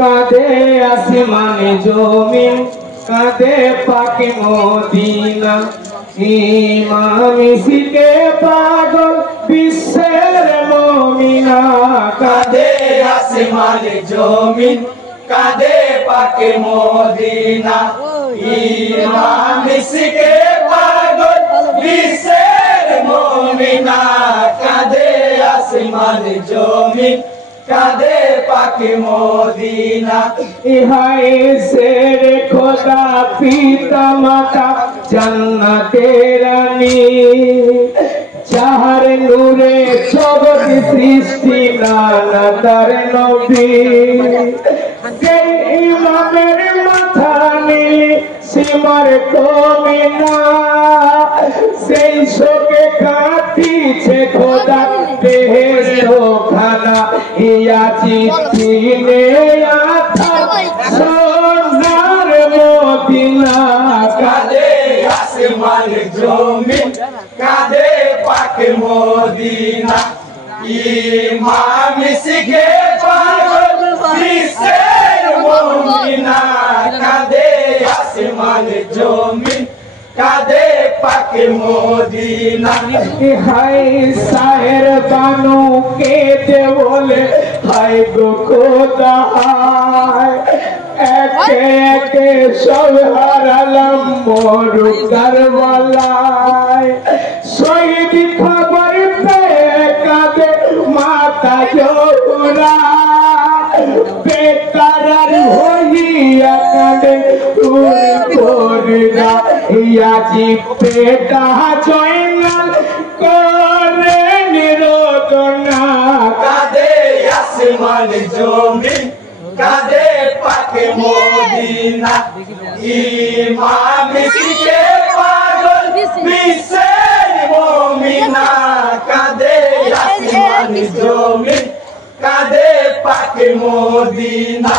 কাঁদে আসমানে জমিন, কাঁদে পাকে মদিনা। ইমাম ইসকে পাগল বিশ্বের মুমিনা। কাঁদে আসমানে জমিন, কাঁদে পাকে মদিনা। ইমাম ইসকে পাগল বিশ্বের মুমিনা। কাঁদে আসমানে জমিন, কাঁদে পাকে মদিনা। ইহাই শের খোদা পিতা মাতা জান্নাতের রানী। যাহার নূরে জগৎ সৃষ্টি নানা তার নবী। সেই ইমামের মাথা নীল সীমার কমে না। সেই শোকে কাঁদিছে খোদা বেহেশত খানা। ইয়া চিঠি নে সোনার মদিনা। কাঁদে আসমানে জমিন, কাঁদে পাকে মদিনা। ইমাম ইসকে পাগল বিশ্বের মুমিনা। কাঁদে আসমানে জমিন, কাঁদে পাকে মদিনা। হায় সাহের বানু কেঁদে বলে হায় গো খোদা হায়। একে একে সব হারালাম মরু কারবালায়। শহীদ খবর পেয়ে কাঁদে মাতা জোহরা। বেকারার হইয়া কাঁদে তুররা। ইয়াজি পেটা জয়নাল করে নিরোদনা। কাঁদে আসমানে জমিন, কাঁদে পাকে মদিনা। ইমাম ইসকে পাগল বিশ্বের মুমিনা। কাঁদে আসমানে জমিন, কাঁদে পাকে মদিনা।